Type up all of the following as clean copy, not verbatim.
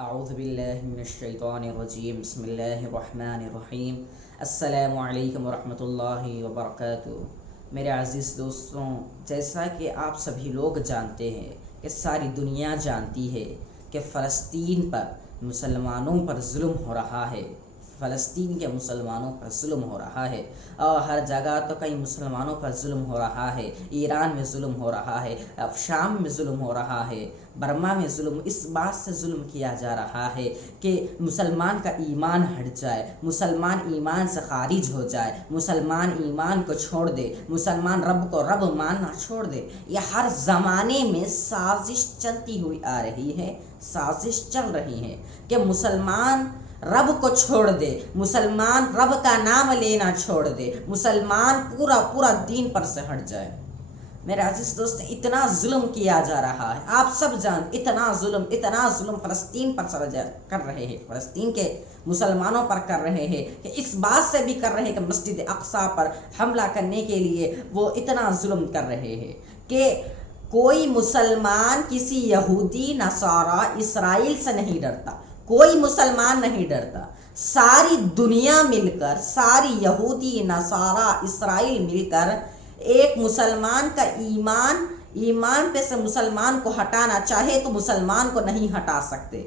اعوذ باللہ من الشیطان الرجیم بسم اللہ الرحمن الرحیم السلام علیکم ورحمۃ اللہ وبرکاتہ۔ میرے عزیز دوستوں، جیسا کہ آپ سبھی لوگ جانتے ہیں کہ ساری دنیا جانتی ہے کہ فلسطین پر مسلمانوں پر ظلم ہو رہا ہے، فلسطین کے مسلمانوں پر ظلم ہو رہا ہے، اور ہر جگہ تو کئی مسلمانوں پر ظلم ہو رہا ہے۔ ایران میں ظلم ہو رہا ہے، اب شام میں ظلم ہو رہا ہے، برما میں ظلم، اس بات سے ظلم کیا جا رہا ہے کہ مسلمان کا ایمان ہٹ جائے، مسلمان ایمان سے خارج ہو جائے، مسلمان ایمان کو چھوڑ دے، مسلمان رب کو رب ماننا چھوڑ دے۔ یہ ہر زمانے میں سازش چلتی ہوئی آ رہی ہے، سازش چل رہی ہے کہ مسلمان رب کو چھوڑ دے، مسلمان رب کا نام لینا چھوڑ دے، مسلمان پورا دین پر سے ہٹ جائے۔ میرے عزیز دوست، اتنا ظلم کیا جا رہا ہے، آپ سب جان اتنا ظلم فلسطین پر کر رہے ہیں، فلسطین کے مسلمانوں پر کر رہے ہیں کہ اس بات سے بھی کر رہے ہیں کہ مسجد اقصی پر حملہ کرنے کے لیے وہ اتنا ظلم کر رہے ہیں کہ کوئی مسلمان کسی یہودی نصارہ اسرائیل سے نہیں ڈرتا، کوئی مسلمان نہیں ڈرتا۔ ساری دنیا مل کر، ساری یہودی نصارہ اسرائیل مل کر ایک مسلمان کا ایمان پہ سے مسلمان کو ہٹانا چاہے تو مسلمان کو نہیں ہٹا سکتے۔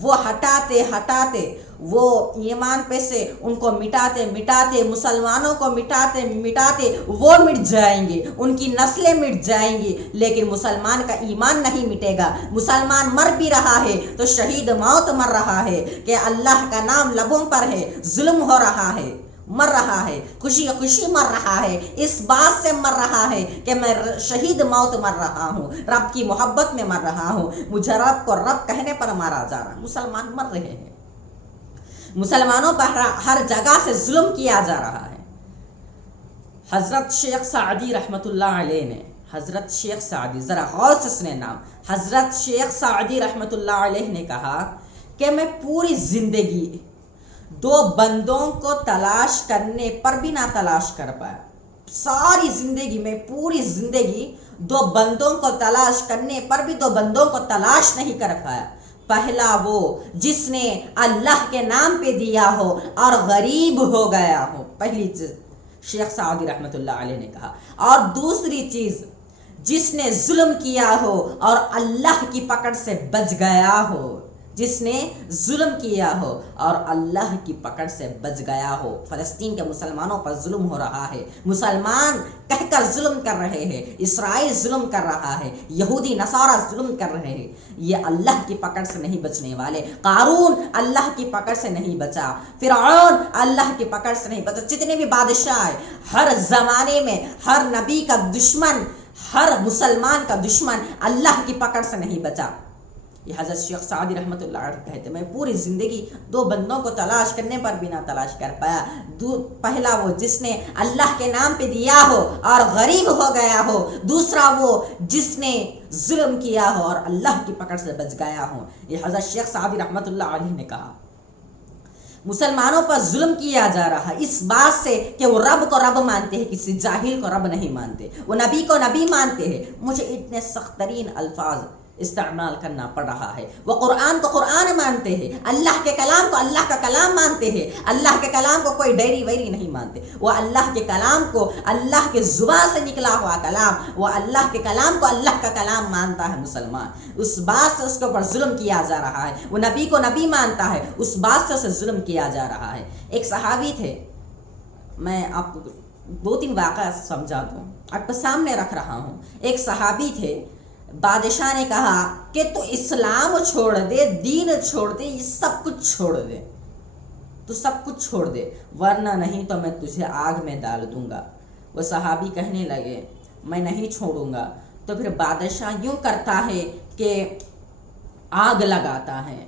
وہ ہٹاتے وہ ایمان پہ سے ان کو مٹاتے مسلمانوں کو مٹاتے وہ مٹ جائیں گے، ان کی نسلیں مٹ جائیں گی، لیکن مسلمان کا ایمان نہیں مٹے گا۔ مسلمان مر بھی رہا ہے تو شہید موت مر رہا ہے کہ اللہ کا نام لبوں پر ہے، ظلم ہو رہا ہے، مر رہا ہے، خوشی مر رہا ہے، اس بات سے مر رہا ہے کہ میں شہید موت مر رہا ہوں، رب کی محبت میں مر رہا ہوں، مجھے رب کو رب کہنے پر مارا جا رہا ہے۔ مسلمان مر رہے ہیں، مسلمانوں پر ہر جگہ سے ظلم کیا جا رہا ہے۔ حضرت شیخ سعدی رحمۃ اللہ علیہ نے، حضرت شیخ سعدی، ذرا غور سے سنیں نام، حضرت شیخ سعدی رحمۃ اللہ علیہ نے کہا کہ میں پوری زندگی دو بندوں کو تلاش کرنے پر بھی نہ تلاش کر پایا، ساری زندگی میں، پوری زندگی دو بندوں کو تلاش کرنے پر بھی دو بندوں کو تلاش نہیں کر پایا۔ پہلا وہ جس نے اللہ کے نام پہ دیا ہو اور غریب ہو گیا ہو، پہلی چیز شیخ سعدی رحمۃ اللہ علیہ نے کہا، اور دوسری چیز جس نے ظلم کیا ہو اور اللہ کی پکڑ سے بچ گیا ہو، جس نے ظلم کیا ہو اور اللہ کی پکڑ سے بچ گیا ہو۔ فلسطین کے مسلمانوں پر ظلم ہو رہا ہے، مسلمان کہہ کر ظلم کر رہے ہیں، اسرائیل ظلم کر رہا ہے، یہودی نصارہ ظلم کر رہے ہیں، یہ اللہ کی پکڑ سے نہیں بچنے والے۔ قارون اللہ کی پکڑ سے نہیں بچا، فرعون اللہ کی پکڑ سے نہیں بچا، جتنے بھی بادشاہ ہیں ہر زمانے میں، ہر نبی کا دشمن، ہر مسلمان کا دشمن اللہ کی پکڑ سے نہیں بچا۔ یہ حضرت شیخ سعدی رحمۃ اللہ علیہ کہتے میں پوری زندگی دو بندوں کو تلاش کرنے پر بھی نہ تلاش کر پایا۔ پہلا وہ جس نے اللہ کے نام پہ دیا ہو اور غریب ہو گیا ہو، دوسرا وہ جس نے ظلم کیا ہو اور اللہ کی پکڑ سے بچ گیا ہو۔ یہ حضرت شیخ سعدی رحمۃ اللہ علیہ نے کہا مسلمانوں پر ظلم کیا جا رہا ہے اس بات سے کہ وہ رب کو رب مانتے ہیں، کسی جاہل کو رب نہیں مانتے، وہ نبی کو نبی مانتے ہیں۔ مجھے اتنے سخت ترین الفاظ استعمال کرنا پڑ رہا ہے۔ وہ قرآن کو قرآن مانتے ہیں، اللہ کے کلام کو اللہ کا کلام مانتے ہیں، اللہ کے کلام کو کوئی ڈیری ویری نہیں مانتے، وہ اللہ کے کلام کو، اللہ کے زبان سے نکلا ہوا کلام، وہ اللہ کے کلام کو اللہ کا کلام مانتا ہے مسلمان۔ اس بات سے اس کے اوپر ظلم کیا جا رہا ہے، وہ نبی کو نبی مانتا ہے، اس بات سے اسے ظلم کیا جا رہا ہے۔ ایک صحابی تھے، میں آپ کو دو تین واقعہ سمجھا دوں، آپ کے سامنے رکھ رہا ہوں۔ ایک صحابی تھے، بادشاہ نے کہا کہ تو اسلام چھوڑ دے، دین چھوڑ دے، یہ سب کچھ چھوڑ دے، تو سب کچھ چھوڑ دے، ورنہ نہیں تو میں تجھے آگ میں ڈال دوں گا۔ وہ صحابی کہنے لگے میں نہیں چھوڑوں گا۔ تو پھر بادشاہ یوں کرتا ہے کہ آگ لگاتا ہے،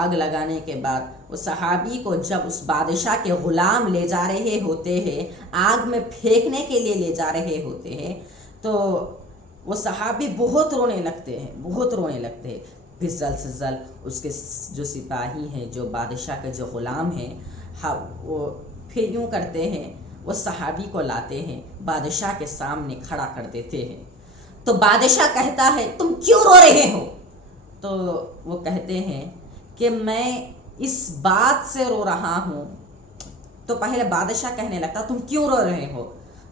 آگ لگانے کے بعد وہ صحابی کو جب اس بادشاہ کے غلام لے جا رہے ہوتے ہیں، آگ میں پھینکنے کے لیے لے جا رہے ہوتے ہیں، تو وہ صحابی بہت رونے لگتے ہیں۔ پھر جلد سے جلد اس کے جو سپاہی ہیں، جو بادشاہ کے جو غلام ہیں، وہ پھر یوں کرتے ہیں، وہ صحابی کو لاتے ہیں، بادشاہ کے سامنے کھڑا کر دیتے ہیں۔ تو بادشاہ کہتا ہے تم کیوں رو رہے ہو؟ تو وہ کہتے ہیں کہ میں اس بات سے رو رہا ہوں، تو پہلے بادشاہ کہنے لگتا تم کیوں رو رہے ہو؟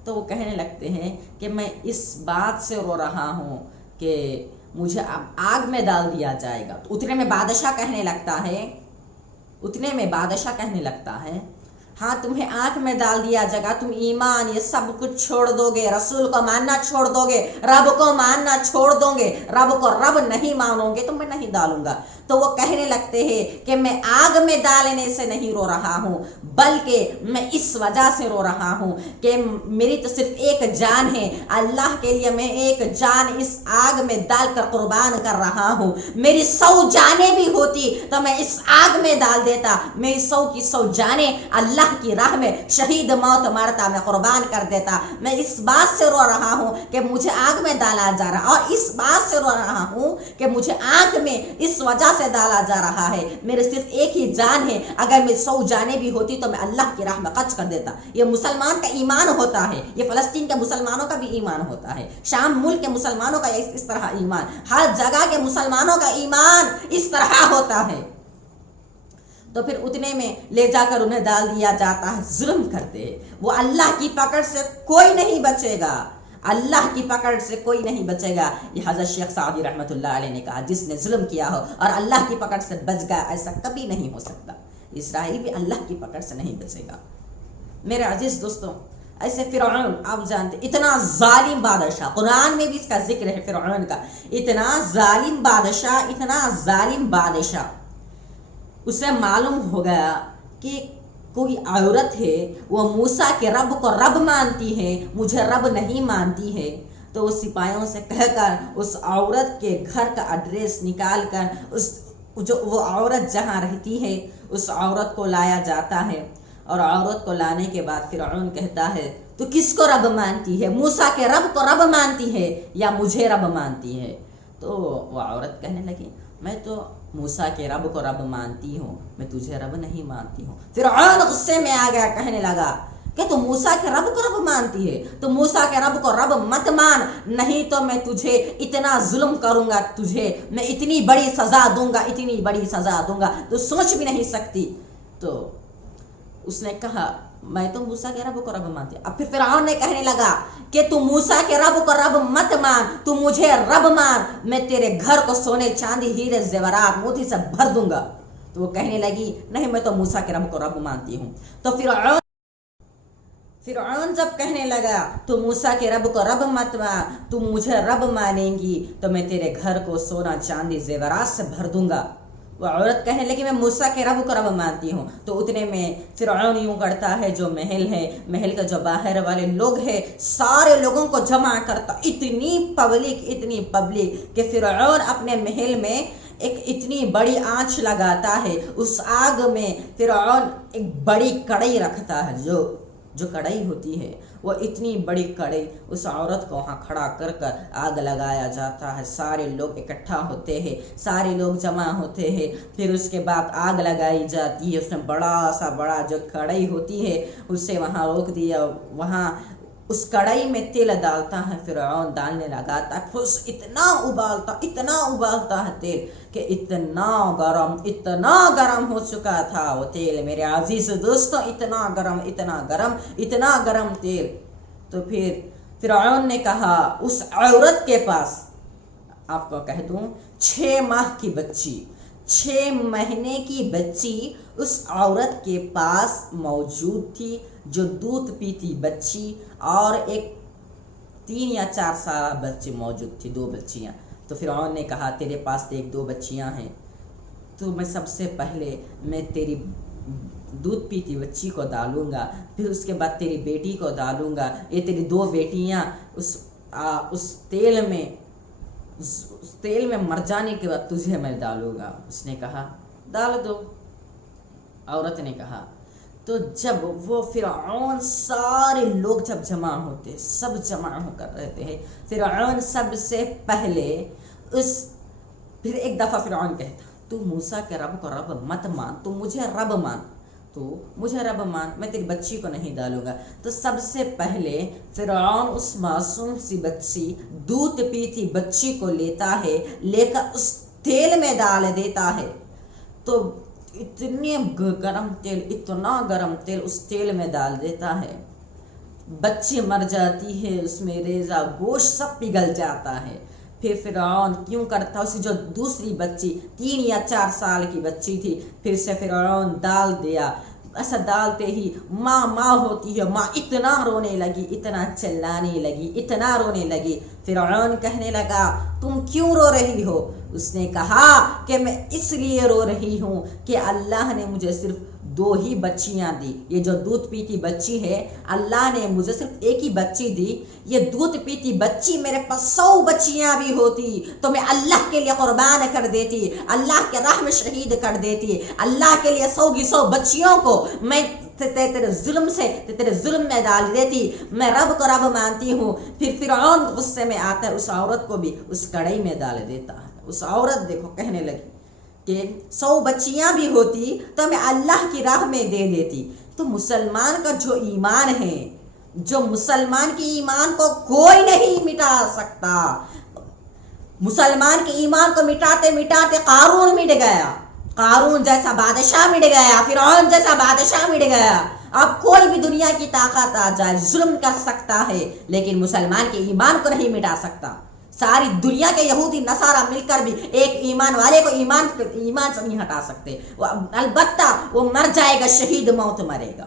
تو وہ کہنے لگتے ہیں کہ میں اس بات سے رو رہا ہوں کہ مجھے اب آگ میں ڈال دیا جائے گا۔ تو اتنے میں بادشاہ کہنے لگتا ہے ہاں تمہیں آنکھ میں ڈال دیا جائے گا، تم ایمان یہ سب کچھ چھوڑ دو گے، رسول کو ماننا چھوڑ دو گے، رب کو ماننا چھوڑ دو گے، رب کو رب نہیں مانو گے تو میں نہیں ڈالوں گا۔ تو وہ کہنے لگتے ہیں کہ میں آگ میں ڈالنے سے نہیں رو رہا ہوں، بلکہ میں اس وجہ سے رو رہا ہوں کہ میری تو صرف ایک جان ہے، اللہ کے لیے میں ایک جان اس آگ میں ڈال کر قربان کر رہا ہوں۔ میری 100 جانیں بھی ہوتی تو میں اس آگ میں ڈال دیتا، میری 100 کی 100 جانیں اللہ کی راہ میں شہید موت مارتا، میں قربان کر دیتا۔ میں اس بات سے رو رہا ہوں کہ مجھے آگ میں ڈالا جا رہا، اور اس بات سے رو رہا ہوں کہ مجھے آگ میں اس وجہ سے ڈالا جا رہا ہے، میرے صرف ایک ہی جان ہے، اگر میں 100 جانیں بھی ہوتی تو میں اللہ کی راہ میں خرچ کر دیتا۔ یہ مسلمان کا ایمان ہوتا ہے، یہ فلسطین کے مسلمانوں کا بھی ایمان ہوتا ہے، شام ملک کے مسلمانوں کا اس طرح ایمان، ہر جگہ کے مسلمانوں کا ایمان اس طرح ہوتا ہے۔ تو پھر اتنے میں لے جا کر انہیں ڈال دیا جاتا ہے، ظلم کرتے ہیں۔ وہ اللہ کی پکڑ سے کوئی نہیں بچے گا، اللہ کی پکڑ سے کوئی نہیں بچے گا۔ یہ حضرت شیخ سعدی رحمۃ اللہ علیہ نے کہا جس نے ظلم کیا ہو اور اللہ کی پکڑ سے بچ گیا، ایسا کبھی نہیں ہو سکتا۔ اسرائیل بھی اللہ کی پکڑ سے نہیں بچے گا۔ میرے عزیز دوستوں، ایسے فرعون آپ جانتے اتنا ظالم بادشاہ، قرآن میں بھی اس کا ذکر ہے فرعون کا، اتنا ظالم بادشاہ، اسے معلوم ہو گیا کہ کوئی عورت ہے وہ موسیٰ کے رب کو رب مانتی ہے، مجھے رب نہیں مانتی ہے، تو وہ سپاہیوں سے کہہ کر اس عورت کے گھر کا ایڈریس نکال کر وہ عورت جہاں رہتی ہے اس عورت کو لایا جاتا ہے، اور عورت کو لانے کے بعد فرعون کہتا ہے تو کس کو رب مانتی ہے؟ موسیٰ کے رب کو رب مانتی ہے یا مجھے رب مانتی ہے؟ تو وہ عورت کہنے لگی میں تو موسیٰ کے رب کو رب مانتی ہوں، میں تجھے رب نہیں مانتی ہوں۔ فرعون غصے میں آ گیا، کہنے لگا کہ تو موسیٰ کے رب کو رب مانتی ہے، تو موسیٰ کے رب کو رب مت مان، نہیں تو میں تجھے اتنا ظلم کروں گا، تجھے میں اتنی بڑی سزا دوں گا تو سوچ بھی نہیں سکتی۔ تو اس نے کہا میں تو موسیٰ کے رب کو رب مانتی ہوں۔ اب پھر فرعون نے کہنے لگا کہ تو موسیٰ کے رب کو رب مت مان، تو مجھے رب مان، میں تیرے گھر کو سونے چاندی ہیرے زیورات موتی سے بھر دوں گا۔ تو وہ کہنے لگی نہیں میں تو موسیٰ کے رب کو رب مانتی ہوں۔ تو فرعون جب کہنے لگا تو موسیٰ کے رب کو رب مت مان، تو مجھے رب مانیں گی تو میں تیرے گھر کو سونا چاندی زیورات سے بھر دوں گا۔ وہ عورت کہنے لگی میں موسیٰ کے رب کو رب مانتی ہوں۔ تو اتنے میں فرعون یوں کرتا ہے، جو محل ہے، محل کا جو باہر والے لوگ ہیں سارے لوگوں کو جمع کرتا، اتنی پبلک کہ فرعون اپنے محل میں ایک اتنی بڑی آنچ لگاتا ہے، اس آگ میں فرعون ایک بڑی کڑھائی رکھتا ہے، جو کڑھائی ہوتی ہے وہ اتنی بڑی کڑھائی، اس عورت کو وہاں کھڑا کر کر آگ لگایا جاتا ہے، سارے لوگ اکٹھا ہوتے ہیں، سارے لوگ جمع ہوتے ہیں، پھر اس کے بعد آگ لگائی جاتی ہے، اس میں بڑا جو کڑھائی ہوتی ہے اسے وہاں روک دیا، وہاں اس کڑھائی میں تیل ڈالتا ہے فرعون، ڈالنے لگاتا ہے، پھر اتنا ابالتا ہے تیل کہ اتنا گرم ہو چکا تھا وہ تیل، میرے عزیز دوستوں، اتنا گرم تیل۔ تو پھر فرعون نے کہا اس عورت کے پاس، آپ کو کہہ دوں 6 مہینے کی بچی اس عورت کے پاس موجود تھی، جو دودھ پیتی بچی، اور ایک 3 یا 4 سال بچی موجود تھی، 2 بچیاں۔ تو فرعون نے کہا تیرے پاس 1-2 بچیاں ہیں، تو میں سب سے پہلے میں تیری دودھ پیتی بچی کو ڈالوں گا، پھر اس کے بعد تیری بیٹی کو ڈالوں گا، یہ تیری 2 بیٹیاں اس تیل میں مر جانے کے بعد تجھے میں ڈالوں گا۔ اس نے کہا ڈال دو، عورت نے کہا۔ تو جب وہ فرعون سارے لوگ جب جمع ہوتے، سب جمع ہو کر رہتے ہیں، فرعون سب سے پہلے پھر ایک دفعہ فرعون کہتا تو موسیٰ کے رب کو رب مت مان، تو مجھے رب مان، میں تیری بچی کو نہیں ڈالوں گا۔ تو سب سے پہلے فرعون اس معصوم سی بچی، دودھ پیتی بچی کو لیتا ہے، لے کر اس تیل میں ڈال دیتا ہے۔ تو اتنے گرم تیل، اتنا گرم تیل اس تیل میں ڈال دیتا ہے، بچی مر جاتی ہے، اس میں ریزہ گوشت سب پگھل جاتا ہے۔ پھر فرعون کیوں کرتا، اسی جو دوسری بچی 3 یا 4 سال کی بچی تھی، پھر سے فرعون ڈال دیا۔ ایسا ڈالتے ہی ماں ہوتی ہے، ماں اتنا رونے لگی، اتنا چلانے لگی، اتنا رونے لگی۔ فرعون کہنے لگا تم کیوں رو رہی ہو؟ اس نے کہا کہ میں اس لیے رو رہی ہوں کہ اللہ نے مجھے صرف 2 ہی بچیاں دی، یہ جو دودھ پیتی بچی ہے، اللہ نے مجھے صرف ایک ہی بچی دی۔ یہ دودھ پیتی بچی میرے پاس 100 بچیاں بھی ہوتی تو میں اللہ کے لیے قربان کر دیتی، اللہ کے راہ میں شہید کر دیتی، اللہ کے لیے 100 کی 100 بچیوں کو میں تیرے ظلم میں ڈال دیتی۔ میں رب کو رب مانتی ہوں۔ پھر فرعون غصے میں آتا ہے، اس عورت کو بھی اس کڑھائی میں ڈال دیتا ہے۔ اس عورت دیکھو کہنے لگی کہ 100 بچیاں بھی ہوتی تو میں اللہ کی راہ میں دے دیتی۔ تو مسلمان کا جو ایمان ہے، جو مسلمان کے ایمان کو کوئی نہیں مٹا سکتا، مسلمان کے ایمان کو مٹاتے مٹاتے قارون مٹ گیا، قارون جیسا بادشاہ مٹ گیا، فرعون جیسا بادشاہ مٹ گیا۔ اب کوئی بھی دنیا کی طاقت آ جائے ظلم کر سکتا ہے، لیکن مسلمان کے ایمان کو نہیں مٹا سکتا۔ ساری دنیا کے یہودی نصارہ مل کر بھی ایک ایمان والے کو ایمان سے نہیں ہٹا سکتے۔ البتہ وہ مر جائے گا، شہید موت مرے گا۔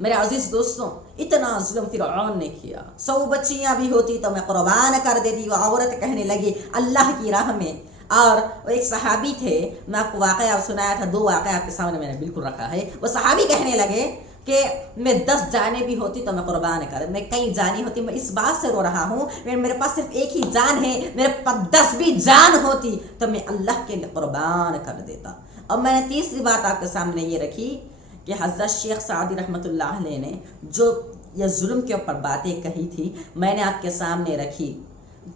میرے عزیز دوستوں، اتنا ظلم فرعون نے کیا، 100 بچیاں بھی ہوتی تو میں قربان کر دیتی۔ وہ عورت کہنے لگی اللہ کی راہ میں۔ اور ایک صحابی تھے، میں آپ کو واقعہ سنایا تھا، 2 واقعہ آپ کے سامنے میں نے بالکل رکھا ہے۔ وہ صحابی کہنے لگے کہ میں 10 جانیں بھی ہوتی تو میں قربان کر، میں کئی جانی ہوتی، میں اس بات سے رو رہا ہوں میرے پاس صرف ایک ہی جان ہے، میرے پاس 10 بھی جان ہوتی تو میں اللہ کے لیے قربان کر دیتا۔ اور میں نے تیسری بات آپ کے سامنے یہ رکھی کہ حضرت شیخ سعدی رحمۃ اللہ علیہ نے جو یہ ظلم کے اوپر باتیں کہی تھی، میں نے آپ کے سامنے رکھی۔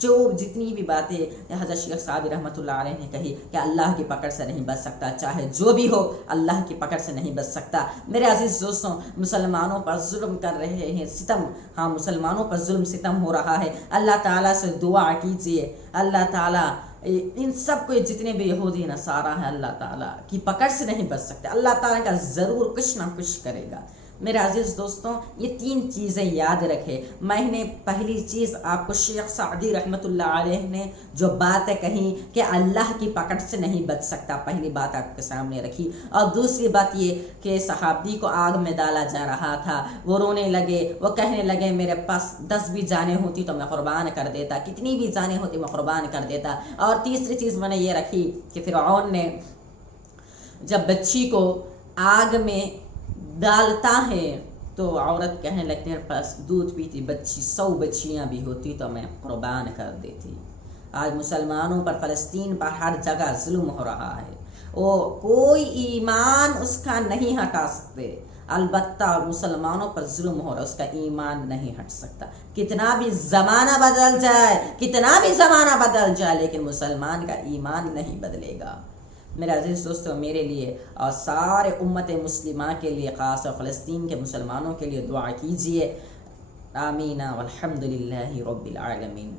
جو جتنی بھی باتیں حضرت شیخ سعدی رحمۃ اللہ علیہ نے کہی کہ اللہ کی پکڑ سے نہیں بچ سکتا، چاہے جو بھی ہو اللہ کی پکڑ سے نہیں بچ سکتا۔ میرے عزیز دوستوں، مسلمانوں پر ظلم کر رہے ہیں، ستم، ہاں مسلمانوں پر ظلم ستم ہو رہا ہے۔ اللہ تعالیٰ سے دعا کیجیے، اللہ تعالیٰ ان سب کو جتنے بھی یہودی نصارہ ہیں اللہ تعالیٰ کی پکڑ سے نہیں بچ سکتے، اللہ تعالیٰ کا ضرور کچھ نہ کچھ کرے گا۔ میرے عزیز دوستوں، یہ 3 چیزیں یاد رکھے۔ میں نے پہلی چیز آپ کو شیخ سعدی رحمۃ اللہ علیہ نے جو باتیں کہیں کہ اللہ کی پکڑ سے نہیں بچ سکتا، پہلی بات آپ کے سامنے رکھی۔ اور دوسری بات یہ کہ صحابی کو آگ میں ڈالا جا رہا تھا، وہ رونے لگے، وہ کہنے لگے میرے پاس 10 بھی جانیں ہوتی تو میں قربان کر دیتا، کتنی بھی جانیں ہوتی میں قربان کر دیتا۔ اور تیسری چیز میں نے یہ رکھی کہ فرعون نے جب بچی کو آگ میں ڈالتا ہے تو عورت کہنے لگتی ہے میرے پاس دودھ پیتی بچی 100 بچیاں بھی ہوتی تو میں قربان کر دیتی۔ آج مسلمانوں پر، فلسطین پر ہر جگہ ظلم ہو رہا ہے، وہ کوئی ایمان اس کا نہیں ہٹا سکتے، البتہ مسلمانوں پر ظلم ہو رہا ہے، اس کا ایمان نہیں ہٹ سکتا۔ کتنا بھی زمانہ بدل جائے، کتنا بھی زمانہ بدل جائے، لیکن مسلمان کا ایمان نہیں بدلے گا۔ میرے عزیز دوستوں، میرے لیے اور سارے امت مسلمہ کے لیے، خاص اور فلسطین کے مسلمانوں کے لیے دعا کیجیے۔ آمین والحمد للہ رب العالمین۔